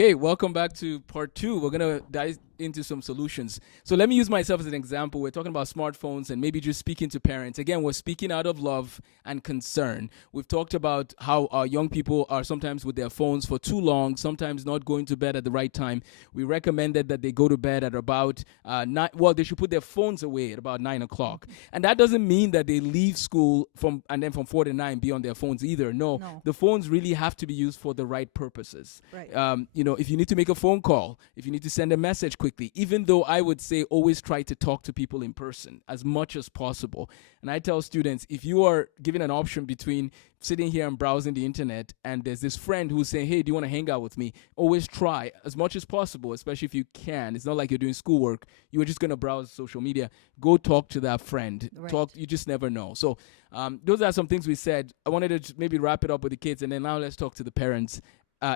Okay, welcome back to part two. We're going to dive into some solutions. So let me use myself as an example. We're talking about smartphones and maybe just speaking to parents. Again, we're speaking out of love and concern. We've talked about how our young people are sometimes with their phones for too long, sometimes not going to bed at the right time. We recommended that they go to bed at about they should put their phones away at about 9 o'clock. And that doesn't mean that they leave school then from 4 to 9 be on their phones either. No, the phones really have to be used for the right purposes. Right. If you need to make a phone call, if you need to send a message quickly, even though I would say always try to talk to people in person as much as possible. And I tell students, if you are given an option between sitting here and browsing the internet and there's this friend who's saying, hey, do you want to hang out with me? Always try as much as possible, especially if you can. It's not like you're doing schoolwork. You were just going to browse social media. Go talk to that friend. Right. You just never know. So those are some things we said. I wanted to maybe wrap it up with the kids, and then now let's talk to the parents.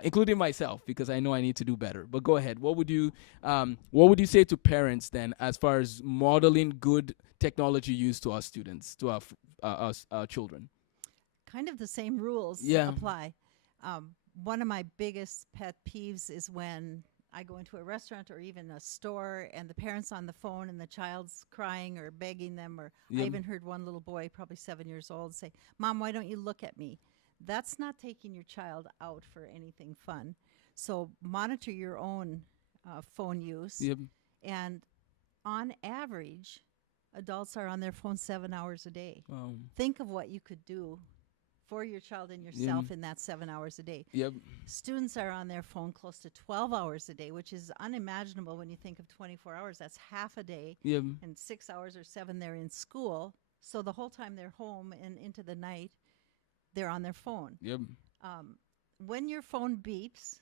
Including myself, because I know I need to do better. But go ahead. What would you say to parents then, as far as modeling good technology use to our students, to our children? Kind of the same rules apply. One of my biggest pet peeves is when I go into a restaurant or even a store and the parent's on the phone and the child's crying or begging them. Or I even heard one little boy, probably 7 years old, say, "Mom, why don't you look at me?" That's not taking your child out for anything fun. So monitor your own phone use. Yep. And on average, adults are on their phone 7 hours a day. Wow. Think of what you could do for your child and yourself in that 7 hours a day. Yep. Students are on their phone close to 12 hours a day, which is unimaginable when you think of 24 hours. That's half a day. Yep. And 6 hours or 7 they're in school. So the whole time they're home and into the night, they're on their phone. Yep. When your phone beeps,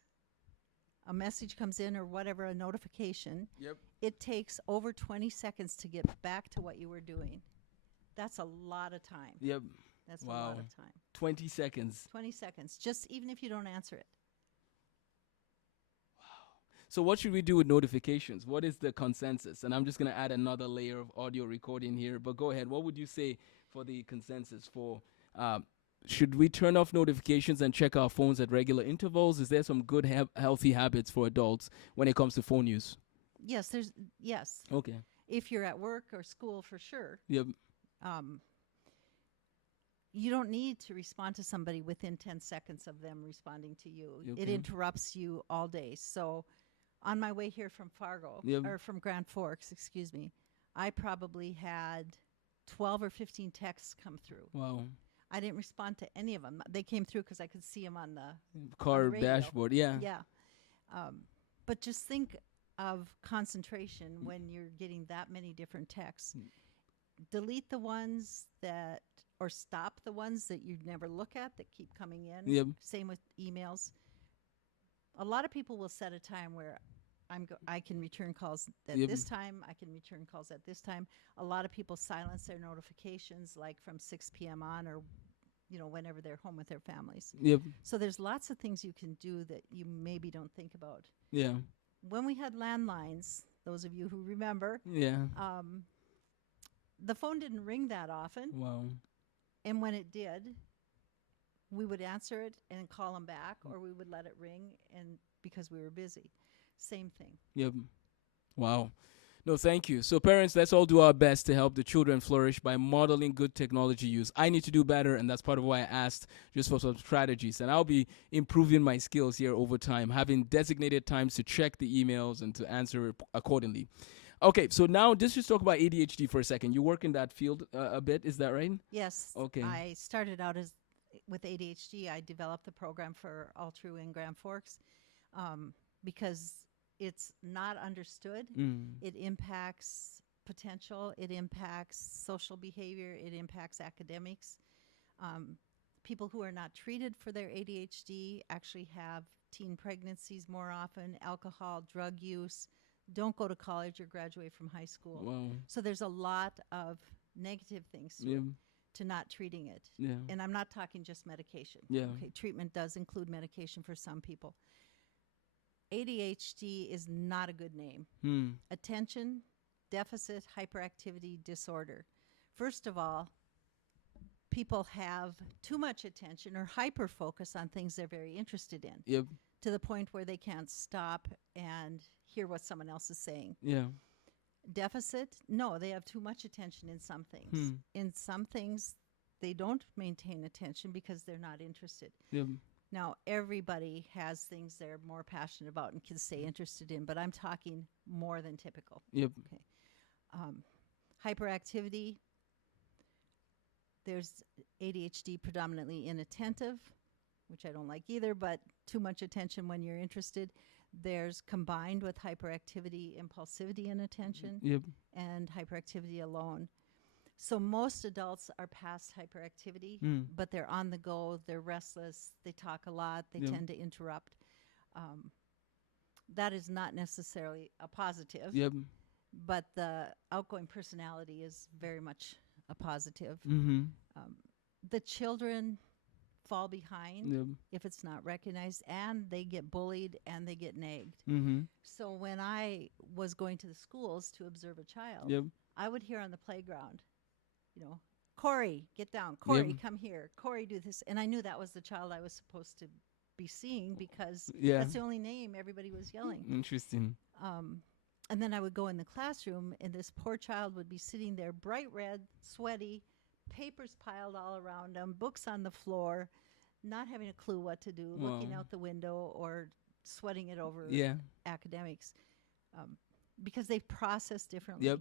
a message comes in or whatever, a notification, Yep. it takes over 20 seconds to get back to what you were doing. That's a lot of time. Yep. That's Wow. a lot of time. 20 seconds. 20 seconds, just even if you don't answer it. So what should we do with notifications? What is the consensus? And I'm just going to add another layer of audio recording here. But go ahead. What would you say for the consensus for should we turn off notifications and check our phones at regular intervals? Is there some good healthy habits for adults when it comes to phone use? Yes. Okay. If you're at work or school, for sure. Yep. You don't need to respond to somebody within 10 seconds of them responding to you. Okay. It interrupts you all day. So on my way here from Fargo, or from Grand Forks, excuse me, I probably had 12 or 15 texts come through. Wow. I didn't respond to any of them. They came through because I could see them on the car radio. dashboard. Yeah. Yeah. But just think of concentration when you're getting that many different texts. Delete the ones that, or stop the ones that you never look at that keep coming in. Yep. Same with emails. A lot of people will set a time where I can return calls at this time. I can return calls at this time. A lot of people silence their notifications like from 6 p.m. on or, whenever they're home with their families. Yep. So there's lots of things you can do that you maybe don't think about. Yeah. When we had landlines, those of you who remember, Yeah. the phone didn't ring that often. Wow. And when it did, we would answer it and call them back, or we would let it ring and because we were busy. Same thing. Yep. Wow. No, thank you. So parents, let's all do our best to help the children flourish by modeling good technology use. I need to do better, and that's part of why I asked just for some strategies. And I'll be improving my skills here over time, having designated times to check the emails and to answer accordingly. Okay, so now just talk about ADHD for a second. You work in that field a bit, is that right? Yes. Okay. I started out with ADHD. I developed the program for All True in Grand Forks because it's not understood. It impacts potential. It impacts social behavior. It impacts academics. People who are not treated for their ADHD actually have teen pregnancies more often, alcohol, drug use, don't go to college or graduate from high school. Wow. So there's a lot of negative things to not treating it. Yeah. And I'm not talking just medication. Yeah. Okay, treatment does include medication for some people. ADHD is not a good name. Attention deficit hyperactivity disorder. First of all, people have too much attention or hyper focus on things they're very interested in. Yep. to the point where they can't stop and hear what someone else is saying. Yeah. Deficit, no, they have too much attention in some things. Hmm. In some things, they don't maintain attention because they're not interested. Yep. Now, everybody has things they're more passionate about and can stay interested in, but I'm talking more than typical. Yep. Okay. Hyperactivity, there's ADHD predominantly inattentive, which I don't like either, but too much attention when you're interested. There's combined with hyperactivity, impulsivity and attention, Yep. and hyperactivity alone. So most adults are past hyperactivity, Mm. but they're on the go, they're restless, they talk a lot, they Yep. tend to interrupt. That is not necessarily a positive, Yep. but the outgoing personality is very much a positive. Mm-hmm. The children fall behind Yep. if it's not recognized, and they get bullied and they get nagged. Mm-hmm. So when I was going to the schools to observe a child, Yep. I would hear on the playground, Corey, get down. Corey, Yep. come here. Corey, do this. And I knew that was the child I was supposed to be seeing because Yeah. that's the only name everybody was yelling. Interesting. And then I would go in the classroom, and this poor child would be sitting there, bright red, sweaty, papers piled all around him, books on the floor, not having a clue what to do, looking Wow. out the window or sweating it over Yeah. academics, because they process differently. Yep.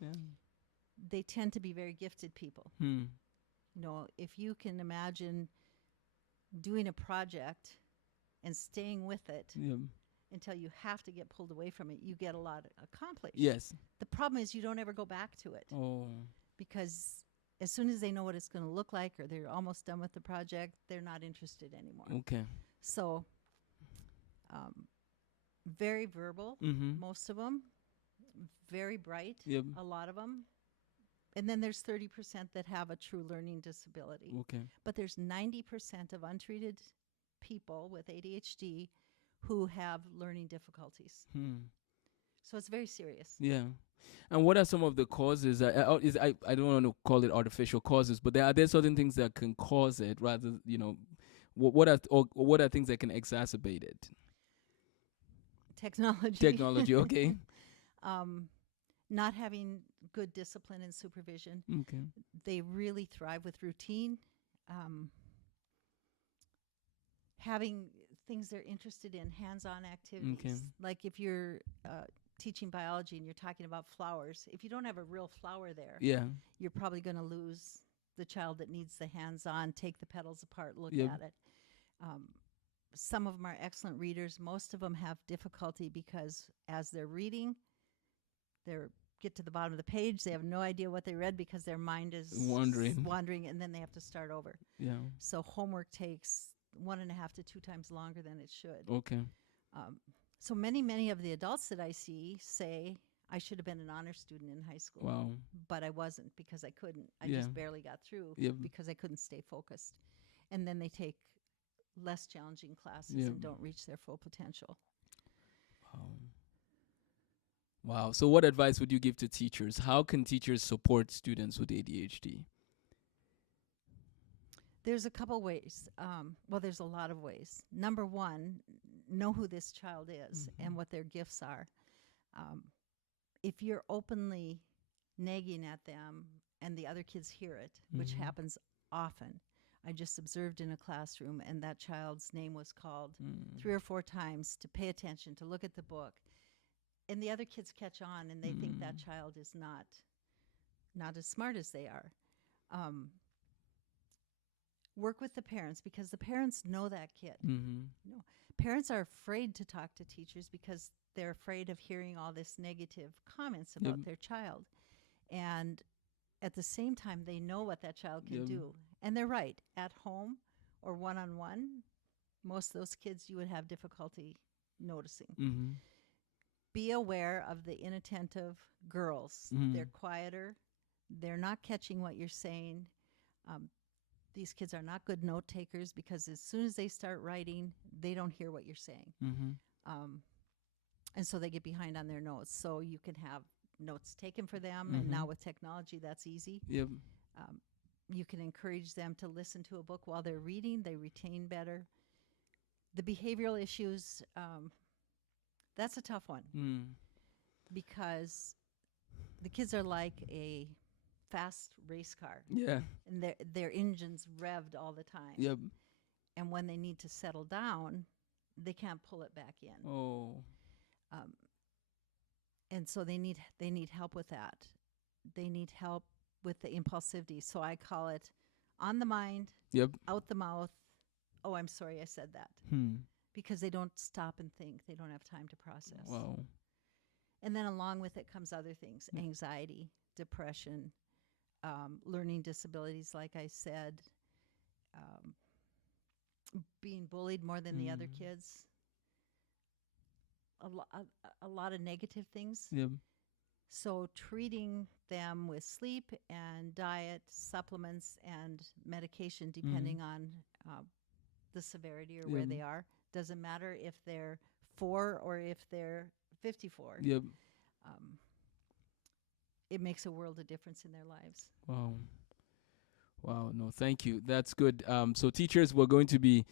Yeah. They tend to be very gifted people. Hmm. If you can imagine doing a project and staying with it Yep. until you have to get pulled away from it, you get a lot accomplished. Yes. The problem is you don't ever go back to it Oh. because as soon as they know what it's going to look like or they're almost done with the project, they're not interested anymore. Okay. So very verbal, Mm-hmm. most of them, very bright, Yep. a lot of them. And then there's 30% that have a true learning disability. Okay. But there's 90% of untreated people with ADHD who have learning difficulties. Hmm. So it's very serious. Yeah. And what are some of the causes? I don't want to call it artificial causes, but are there certain things that can cause it? Rather, what are things that can exacerbate it? Technology. Okay. Not having good discipline and supervision. Okay. They really thrive with routine. Having things they're interested in, hands-on activities. Okay. Like if you're teaching biology and you're talking about flowers, if you don't have a real flower there, Yeah. you're probably going to lose the child that needs the hands-on, take the petals apart, look Yep. at it. Some of them are excellent readers. Most of them have difficulty because as they're reading, they get to the bottom of the page. They have no idea what they read because their mind is wandering, and then they have to start over. Yeah. So homework takes 1.5 to 2 times longer than it should. Okay. So many of the adults that I see say, I should have been an honor student in high school. Wow. But I wasn't because I couldn't. I Yeah. just barely got through Yep. because I couldn't stay focused. And then they take less challenging classes Yep. and don't reach their full potential. Wow. So what advice would you give to teachers? How can teachers support students with ADHD? There's a couple ways. There's a lot of ways. Number one, know who this child is and what their gifts are. If you're openly nagging at them and the other kids hear it, which happens often. I just observed in a classroom, and that child's name was called 3 or 4 times to pay attention, to look at the book. And the other kids catch on, and they think that child is not as smart as they are. Work with the parents because the parents know that kid. Mm-hmm. Parents are afraid to talk to teachers because they're afraid of hearing all this negative comments about their child. And at the same time, they know what that child can do. And they're right. At home or one-on-one, most of those kids you would have difficulty noticing. Mm-hmm. Be aware of the inattentive girls. They're quieter. They're not catching what you're saying. These kids are not good note takers because as soon as they start writing, they don't hear what you're saying. And so they get behind on their notes. So you can have notes taken for them. And now with technology, that's easy. Yep. You can encourage them to listen to a book while they're reading. They retain better. The behavioral issues, that's a tough one because the kids are like a fast race car. Yeah. And their engine's revved all the time. Yep. And when they need to settle down, they can't pull it back in. Oh. And so they need help with that. They need help with the impulsivity. So I call it on the mind, Yep. out the mouth. Oh, I'm sorry I said that. Because they don't stop and think. They don't have time to process. Wow. And then along with it comes other things, anxiety, depression, learning disabilities, like I said, being bullied more than the other kids, a lot of negative things. Yep. So treating them with sleep and diet, supplements, and medication, depending on the severity or where they are. Doesn't matter if they're 4 or if they're 54. Yep. It makes a world of difference in their lives. Wow. Wow. No, thank you. That's good. So teachers, we're going to be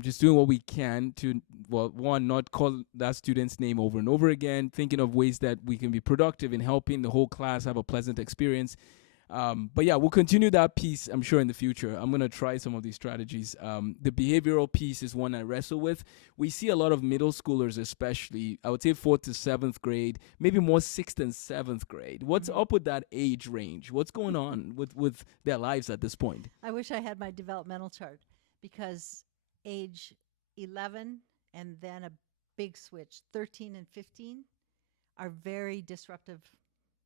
just doing what we can to, well, one, not call that student's name over and over again, thinking of ways that we can be productive in helping the whole class have a pleasant experience. But yeah, we'll continue that piece, I'm sure, in the future. I'm going to try some of these strategies. The behavioral piece is one I wrestle with. We see a lot of middle schoolers, especially, I would say 4th to 7th grade, maybe more 6th and 7th grade. What's up with that age range? What's going on with their lives at this point? I wish I had my developmental chart, because age 11 and then a big switch, 13 and 15, are very disruptive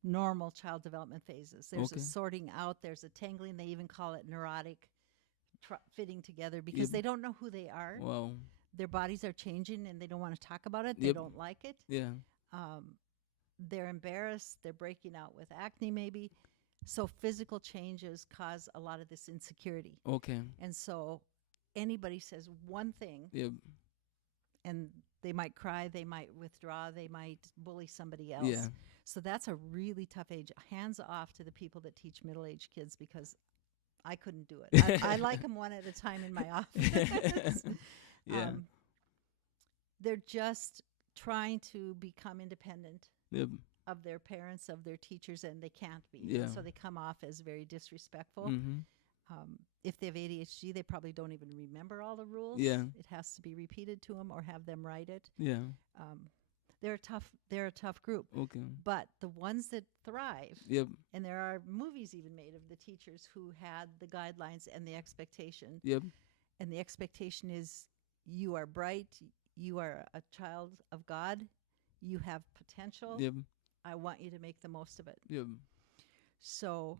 normal child development phases. There's a sorting out, there's a tangling. They even call it neurotic fitting together, because they don't know who they are. Wow. Their bodies are changing and they don't want to talk about it. They don't like it. Yeah. They're embarrassed. They're breaking out with acne maybe. So physical changes cause a lot of this insecurity. Okay. And so anybody says one thing, and they might cry, they might withdraw, they might bully somebody else. Yeah. So that's a really tough age. Hands off to the people that teach middle-aged kids, because I couldn't do it. I like them one at a time in my office. Yeah. They're just trying to become independent of their parents, of their teachers, and they can't be. Yeah. So they come off as very disrespectful. If they have ADHD, they probably don't even remember all the rules. Yeah. It has to be repeated to them or have them write it. Yeah. They're a tough group. Okay. But the ones that thrive, Yep. and there are movies even made of the teachers who had the guidelines and the expectation. Yep. And the expectation is, you are bright, you are a child of God, you have potential. Yep. I want you to make the most of it. Yep. So,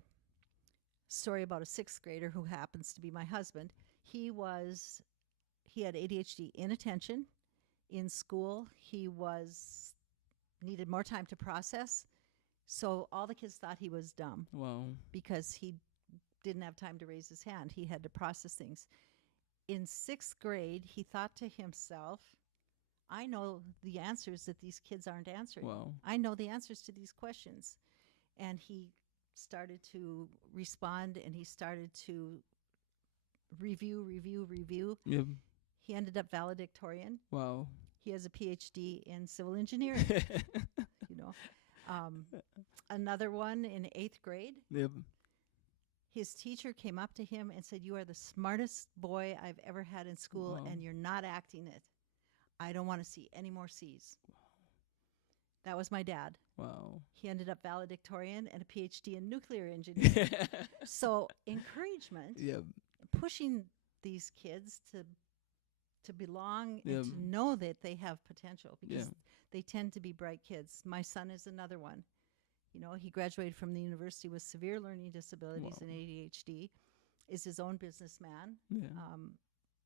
story about a 6th grader who happens to be my husband. He had ADHD, inattention. In school, he needed more time to process. So all the kids thought he was dumb. Wow. Because he didn't have time to raise his hand. He had to process things. In 6th grade, he thought to himself, I know the answers that these kids aren't answering. Wow. I know the answers to these questions. And he started to respond, and he started to review. Yep. He ended up valedictorian. Wow. He has a PhD in civil engineering. Another one in 8th grade. Yep. His teacher came up to him and said, "You are the smartest boy I've ever had in school, and you're not acting it. I don't want to see any more C's." Wow. That was my dad. Wow. He ended up valedictorian and a PhD in nuclear engineering. So encouragement, pushing these kids to belong and to know that they have potential, because they tend to be bright kids. My son is another one. He graduated from the university with severe learning disabilities and ADHD, is his own businessman,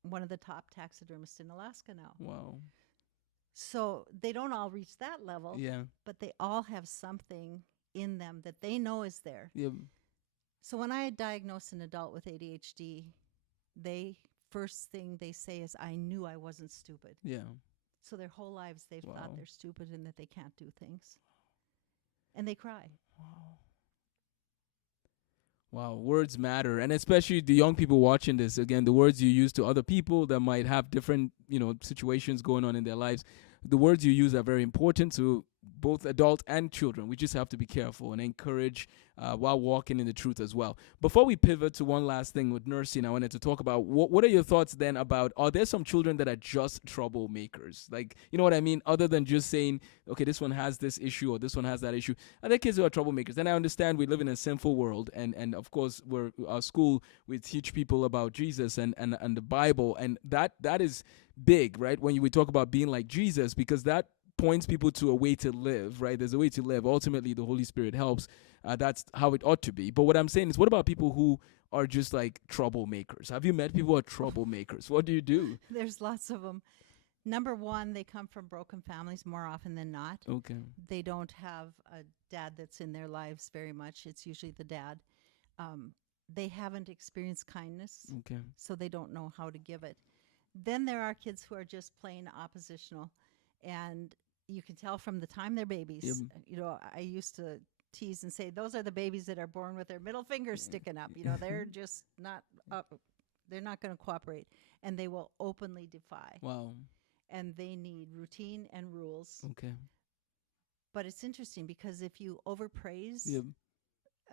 one of the top taxidermists in Alaska now. Wow. So they don't all reach that level, but they all have something in them that they know is there. Yep. So when I diagnose an adult with ADHD, first thing they say is, "I knew I wasn't stupid." Yeah. So their whole lives they've thought they're stupid and that they can't do things. And they cry. Wow. Wow, words matter, and especially the young people watching this. Again, the words you use to other people that might have different, situations going on in their lives. The words you use are very important to both adult and children. We just have to be careful and encourage while walking in the truth as well. Before we pivot to one last thing with nursing, I wanted to talk about what are your thoughts then about, are there some children that are just troublemakers? Like, you know what I mean? Other than just saying, okay, this one has this issue or this one has that issue. Are there kids who are troublemakers? And I understand we live in a sinful world, and of course, our school, we teach people about Jesus and the Bible, and that is big, right? When we talk about being like Jesus, because that points people to a way to live, right? There's a way to live. Ultimately, the Holy Spirit helps. That's how it ought to be. But what I'm saying is, what about people who are just like troublemakers? Have you met people who are troublemakers? What do you do? There's lots of them. Number one, they come from broken families more often than not. Okay. They don't have a dad that's in their lives very much. It's usually the dad. They haven't experienced kindness, Okay. so they don't know how to give it. Then there are kids who are just plain oppositional, and you can tell from the time they're babies. Yep. I used to tease and say, those are the babies that are born with their middle fingers sticking up. They're just not up. They're not going to cooperate, and they will openly defy. Wow. And they need routine and rules. Okay. But it's interesting because if you overpraise Yep.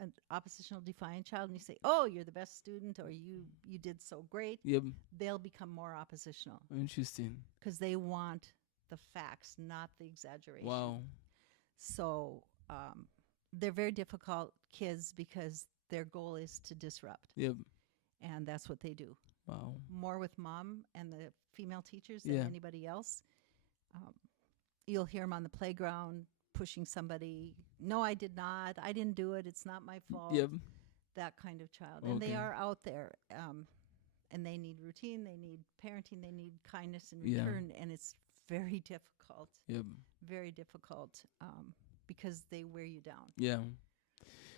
an oppositional defiant child and you say, oh, you're the best student, or you did so great, Yep. they'll become more oppositional Interesting. because they want the facts, not the exaggeration. Wow. So they're very difficult kids because their goal is to disrupt. Yep. And that's what they do. Wow. More with mom and the female teachers than Yeah. anybody else. You'll hear them on the playground pushing somebody. No, I did not. I didn't do it. It's not my fault. Yep. That kind of child. And they Okay. are out there. And they need routine. They need parenting. They need kindness in Yeah. return. And it's very difficult. Yep. Very difficult because they wear you down. Yeah.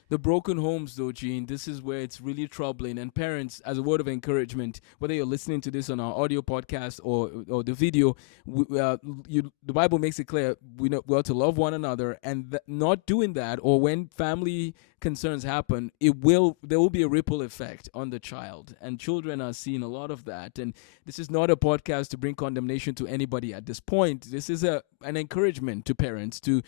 The broken homes, though, Gene, this is where it's really troubling. And parents, as a word of encouragement, whether you're listening to this on our audio podcast or the video, the Bible makes it clear we ought to love one another, and not doing that, or when family concerns happen, there will be a ripple effect on the child, and children are seeing a lot of that. And this is not a podcast to bring condemnation to anybody at this point. This is an encouragement to parents to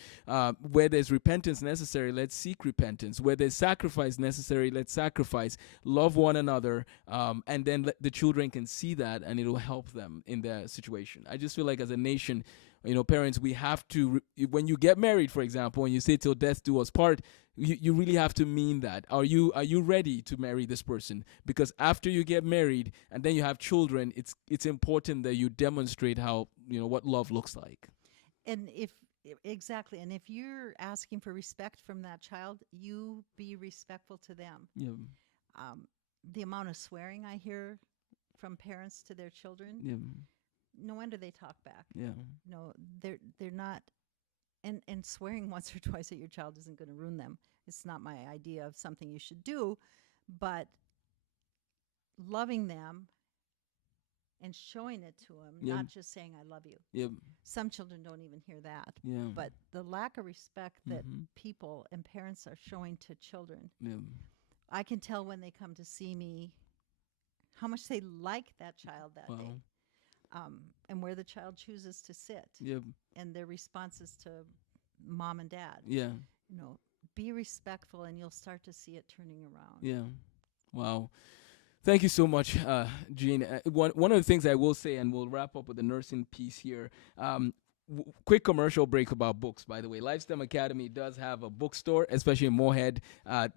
where there's repentance necessary, let's seek repentance. Where there's sacrifice necessary, let's sacrifice. Love one another, and then the children can see that, and it'll help them in their situation. I just feel like as a nation, parents, we have to, when you get married, for example, and you say till death do us part, you really have to mean that. Are you ready to marry this person? Because after you get married and then you have children, it's important that you demonstrate how, what love looks like. And exactly. And if you're asking for respect from that child, you be respectful to them. Yeah. The amount of swearing I hear from parents to their children, Yeah. no wonder they talk back. Yeah. No, they're not. And swearing once or twice at your child isn't going to ruin them. It's not my idea of something you should do, but loving them and showing it to them, Yeah. not just saying I love you. Yeah. Some children don't even hear that. Yeah. But the lack of respect that Mhm. people and parents are showing to children, Yeah. I can tell when they come to see me how much they like that child that Wow. day, and where the child chooses to sit, Yeah. and their responses to mom and dad. Yeah. Be respectful, and you'll start to see it turning around. Yeah. Wow. Thank you so much, Gene. One of the things I will say, and we'll wrap up with the nursing piece here. Quick commercial break about books, by the way. Lifestem Academy does have a bookstore, especially in Moorhead.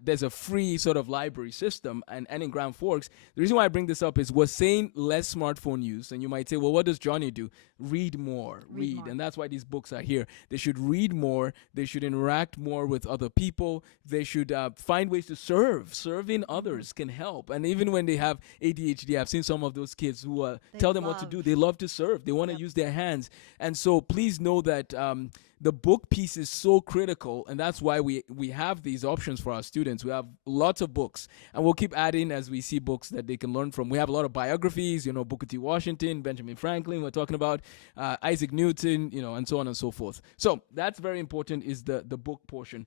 There's a free sort of library system, and in Grand Forks. The reason why I bring this up is we're saying less smartphone use, and you might say, well, what does Johnny do? Read more. And that's why these books are here. They should read more. They should interact more with other people. They should find ways to serve. Serving others can help. And even when they have ADHD, I've seen some of those kids who tell them what to do. They love to serve. They want to use their hands. And so please know that the book piece is so critical, and that's why we have these options for our students. We have lots of books, and we'll keep adding as we see books that they can learn from. We have a lot of biographies, Booker T. Washington, Benjamin Franklin, we're talking about Isaac Newton, and so on and so forth. So that's very important, is the book portion.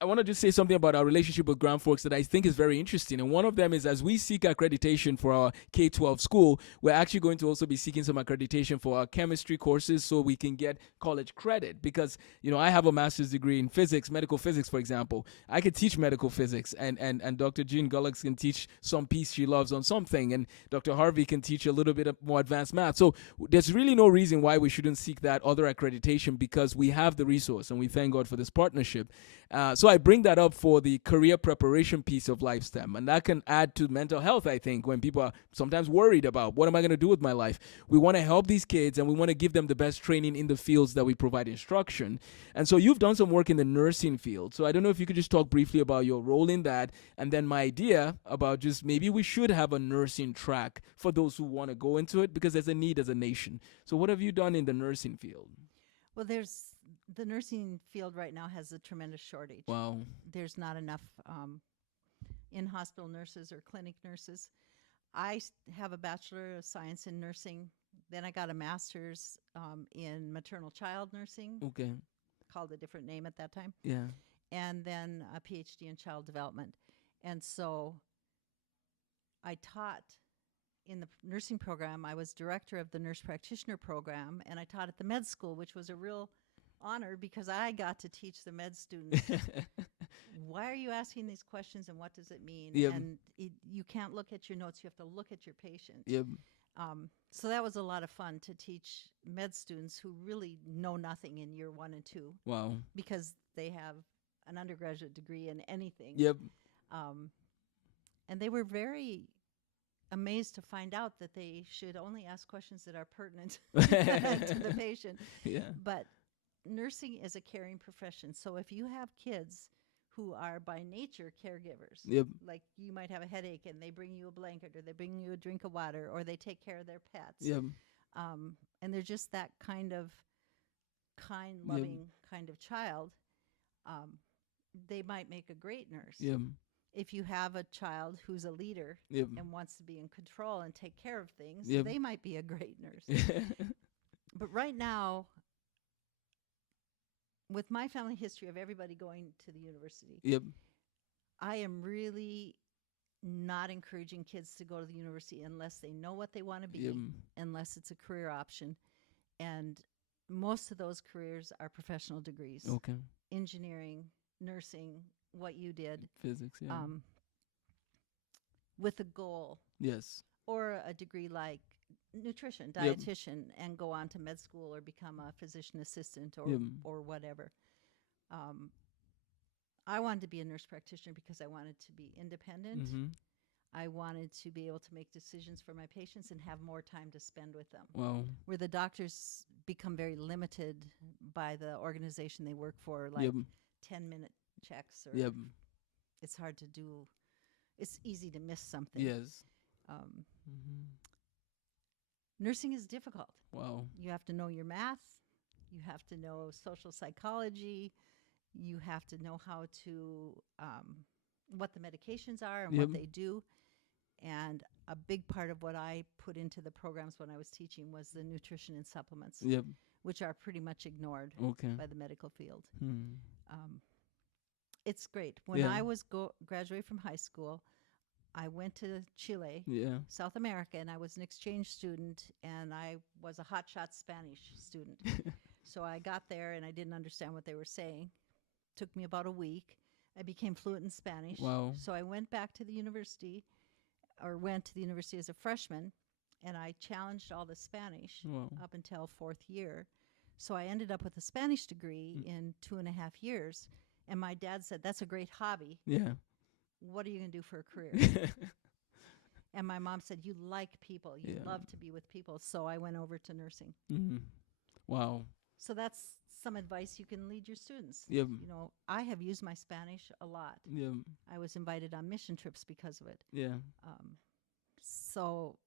I want to just say something about our relationship with Grand Forks that I think is very interesting. And one of them is, as we seek accreditation for our K-12 school, we're actually going to also be seeking some accreditation for our chemistry courses so we can get college credit. Because, I have a master's degree in physics, medical physics, for example. I could teach medical physics, and Dr. Jean Gullix can teach some piece she loves on something, and Dr. Harvey can teach a little bit of more advanced math. So there's really no reason why we shouldn't seek that other accreditation, because we have the resource, and we thank God for this partnership. So I bring that up for the career preparation piece of LifeSTEM, and that can add to mental health, I think, when people are sometimes worried about, what am I going to do with my life? We want to help these kids, and we want to give them the best training in the fields that we provide instruction. And so you've done some work in the nursing field. So I don't know if you could just talk briefly about your role in that, and then my idea about just maybe we should have a nursing track for those who want to go into it, because there's a need as a nation. So what have you done in the nursing field? Well, the nursing field right now has a tremendous shortage. Wow. There's not enough in-hospital nurses or clinic nurses. I have a Bachelor of Science in Nursing. Then I got a master's in maternal child nursing. Okay. Called a different name at that time. Yeah. And then a PhD in child development. And so I taught in the nursing program. I was director of the nurse practitioner program, and I taught at the med school, which was a real honor because I got to teach the med students. Why are you asking these questions, and what does it mean? Yep. And you can't look at your notes. You have to look at your patient. Yep. So that was a lot of fun to teach med students who really know nothing in year 1 and 2. Wow. Because they have an undergraduate degree in anything. Yep. And they were very amazed to find out that they should only ask questions that are pertinent to the patient. Yeah. But nursing is a caring profession. So if you have kids who are by nature caregivers, Yep. like you might have a headache and they bring you a blanket, or they bring you a drink of water, or they take care of their pets. Yep. And they're just that kind of loving kind of child. They might make a great nurse. Yep. If you have a child who's a leader Yep. and wants to be in control and take care of things, Yep. they might be a great nurse. But right now, with my family history of everybody going to the university, Yep. I am really not encouraging kids to go to the university unless they know what they want to be, Yep. unless it's a career option. And most of those careers are professional degrees. Okay. Engineering, nursing, what you did, Physics. Yeah. with a goal, Yes. or a degree like nutrition, Yep. dietitian, and go on to med school or become a physician assistant or Yep. or whatever. I wanted to be a nurse practitioner because I wanted to be independent. Mm-hmm. I wanted to be able to make decisions for my patients and have more time to spend with them. Wow. Where the doctors become very limited by the organization they work for, like Yep. 10-minute checks, or Yep. it's hard to do. It's easy to miss something. Yes. Mm-hmm. Nursing is difficult. Wow. You have to know your math. You have to know social psychology. You have to know how to, what the medications are and Yep. what they do. And a big part of what I put into the programs when I was teaching was the nutrition and supplements, Yep. which are pretty much ignored Okay. by the medical field. Hmm. It's great. When Yeah. I was graduate from high school, I went to Chile, Yeah. South America, and I was an exchange student, and I was a hotshot Spanish student. So I got there, and I didn't understand what they were saying. Took me about a week. I became fluent in Spanish. Wow. So I went back to the university, or went to the university as a freshman, and I challenged all the Spanish Wow. up until 4th year. So I ended up with a Spanish degree in 2.5 years. And my dad said, "That's a great hobby. Yeah. What are you going to do for a career?" And my mom said, "You like people. You Yeah. love to be with people." So I went over to nursing. Mm-hmm. Wow. So that's some advice you can lead your students. Yep. You know, I have used my Spanish a lot. Yep. I was invited on mission trips because of it. Yeah. So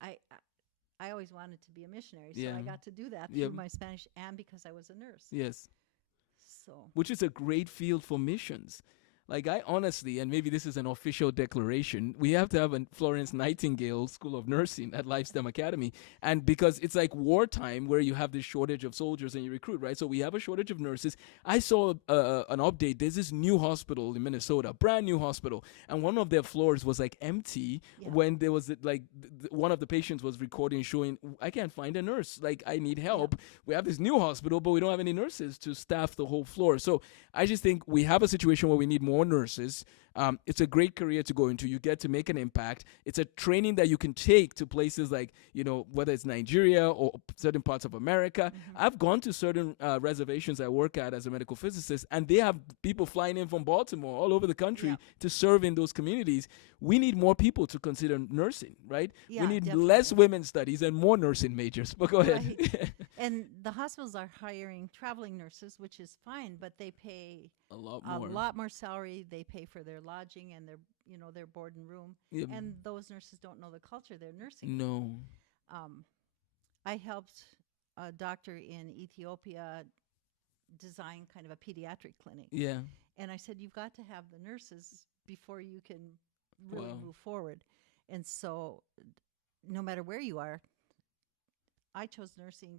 I I always wanted to be a missionary, so Yeah. I got to do that Yep. through my Spanish and because I was a nurse. Yes. So Which is a great field for missions. Like, I honestly, and maybe this is an official declaration, we have to have a Florence Nightingale School of Nursing at Lifestem Academy. And because it's like wartime where you have this shortage of soldiers and you recruit, right? So we have a shortage of nurses. I saw an update. There's this new hospital in Minnesota, brand new hospital, and one of their floors was like empty Yeah. when there was like one of the patients was recording showing, I can't find a nurse. Like, I need help. We have this new hospital, but we don't have any nurses to staff the whole floor. So I just think we have a situation where we need more nurses. It's a great career to go into. You get to make an impact. It's a training that you can take to places like, whether it's Nigeria or certain parts of America. I've gone to certain reservations I work at as a medical physicist, and they have people flying in from Baltimore all over the country to serve in those communities. We need more people to consider nursing, right? Yeah, we need definitely. less women's studies and more nursing majors. But go ahead. Right. And the hospitals are hiring traveling nurses, which is fine, but they pay A lot a more. lot more salary. They pay for their lodging and their board and room. Yep. And those nurses don't know the culture they're nursing in. No. I helped a doctor in Ethiopia design kind of a pediatric clinic. Yeah. And I said, you've got to have the nurses before you can really Wow. move forward. And so no matter where you are, I chose nursing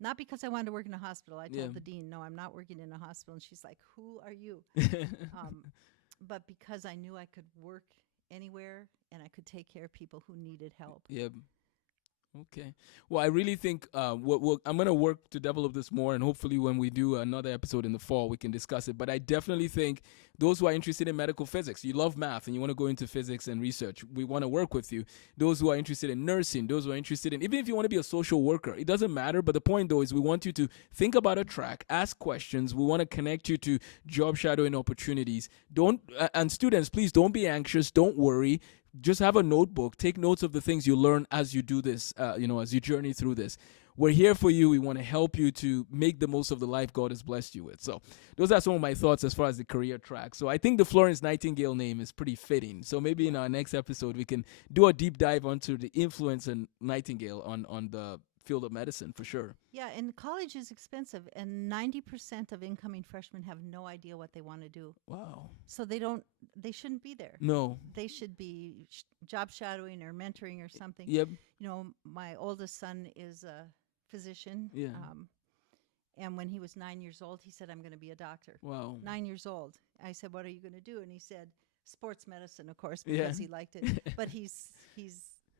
not because I wanted to work in a hospital. I told the dean, no, I'm not working in a hospital. And she's like, who are you? But because I knew I could work anywhere and I could take care of people who needed help. Yep. Okay. Well, I really think I'm going to work to develop this more, and hopefully when we do another episode in the fall, we can discuss it. But I definitely think those who are interested in medical physics, you love math and you want to go into physics and research, we want to work with you. Those who are interested in nursing, those who are interested in, even if you want to be a social worker, it doesn't matter. But the point, though, is we want you to think about a track, ask questions. We want to connect you to job shadowing opportunities. And students, please don't be anxious. Don't worry. Just have a notebook. Take notes of the things you learn as you do this, as you journey through this. We're here for you. We want to help you to make the most of the life God has blessed you with. So those are some of my thoughts as far as the career track. So I think the Florence Nightingale name is pretty fitting. So maybe in our next episode, we can do a deep dive onto the influence of Nightingale on the field of medicine for sure. Yeah, and college is expensive, and 90% of incoming freshmen have no idea what they want to do. Wow. So they shouldn't be there. No. They should be job shadowing or mentoring or something. Yep. My oldest son is a physician. Yeah. And when he was 9 years old, he said, I'm going to be a doctor. Wow. 9 years old. I said, what are you going to do? And he said, sports medicine, of course, because he liked it. But he's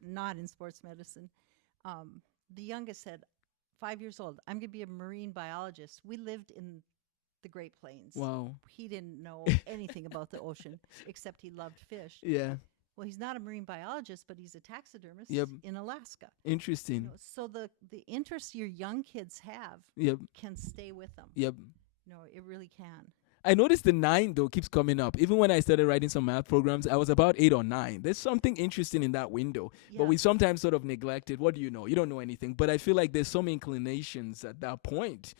not in sports medicine. The youngest said, 5 years old, I'm going to be a marine biologist. We lived in the Great Plains. Wow. He didn't know anything about the ocean, except he loved fish. Yeah. Well, he's not a marine biologist, but he's a taxidermist in Alaska. Interesting. So the interests your young kids have can stay with them. Yep. It really can. I noticed the 9, though, keeps coming up. Even when I started writing some math programs, I was about 8 or 9. There's something interesting in that window. Yeah. But we sometimes sort of neglect it. What do you know? You don't know anything. But I feel like there's some inclinations at that point,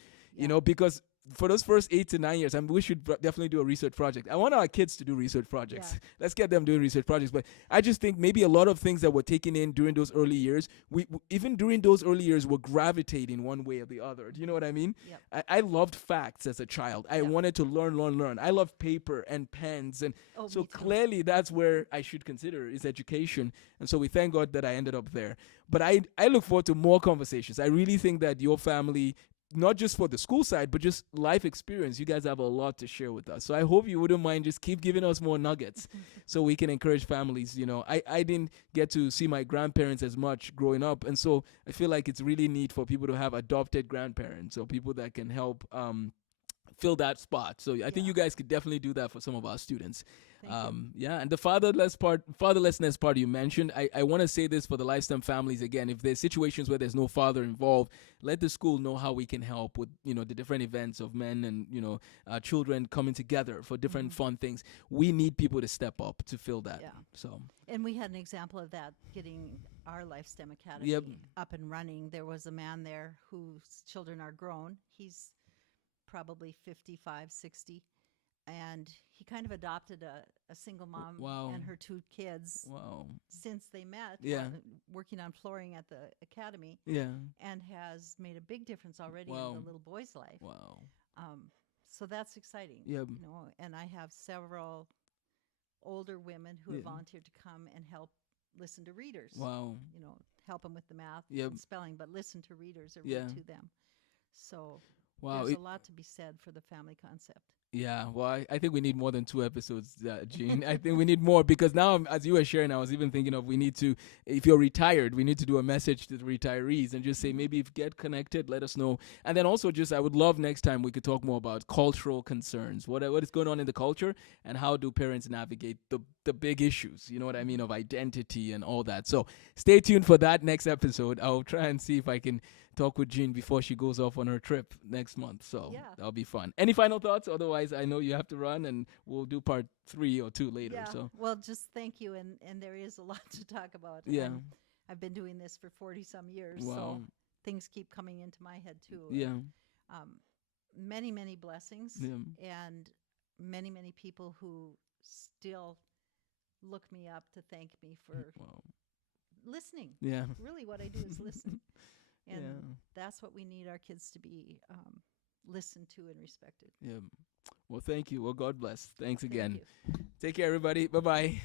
because for those first 8 to 9 years, we should definitely do a research project. I want our kids to do research projects. Yeah. Let's get them doing research projects. But I just think maybe a lot of things that we're taking in during those early years, we even during those early years, we're gravitating one way or the other. Do you know what I mean? Yep. I loved facts as a child. I wanted to learn. I love paper and pens. And so clearly that's where I should consider is education. And so we thank God that I ended up there. But I look forward to more conversations. I really think that your family, not just for the school side, but just life experience, you guys have a lot to share with us. So I hope you wouldn't mind just keep giving us more nuggets so we can encourage families. I didn't get to see my grandparents as much growing up. And so I feel like it's really neat for people to have adopted grandparents or people that can help fill that spot. So I think you guys could definitely do that for some of our students. And the fatherlessness part you mentioned, I want to say this for the Lifestem families again. If there's situations where there's no father involved, let the school know how we can help with the different events of men and children coming together for different fun things. We need people to step up to fill that. So and we had an example of that getting our Lifestem Academy up and running. There was a man there whose children are grown. He's probably 55, 60. and he kind of adopted a single mom Wow. and her 2 kids Wow. since they met, Yeah. working on flooring at the academy, Yeah. and has made a big difference already Wow. in the little boy's life. Wow. So that's exciting. Yeah. You know, and I have several older women who have volunteered to come and help listen to readers. Wow. You know, help them with the math Yep. and spelling, but listen to readers or Yeah. read to them. So Wow. there's a lot to be said for the family concept. Yeah, well, I think we need more than 2 episodes, Jean. I think we need more because now, as you were sharing, I was even thinking of we need to, if you're retired, we need to do a message to the retirees and just say, maybe if get connected, let us know. And then also just, I would love next time we could talk more about cultural concerns. What is going on in the culture and how do parents navigate the big issues, you know what I mean, of identity and all that. So stay tuned for that next episode. I'll try and see if I can talk with Jean before she goes off on her trip next month. So that'll be fun. Any final thoughts? Otherwise, I know you have to run and we'll do part 3 or 2 later. Yeah. So Well, just thank you. And there is a lot to talk about. Yeah. I've been doing this for 40 some years. Wow. So things keep coming into my head too. Yeah. Many, many blessings Yeah. and many, many people who still look me up to thank me for Wow. listening. Yeah. Really what I do is listen. And Yeah. that's what we need our kids to be listened to and respected. Yeah. Well, thank you. Well, God bless. Thanks Thank again. you. Take care, everybody. Bye-bye.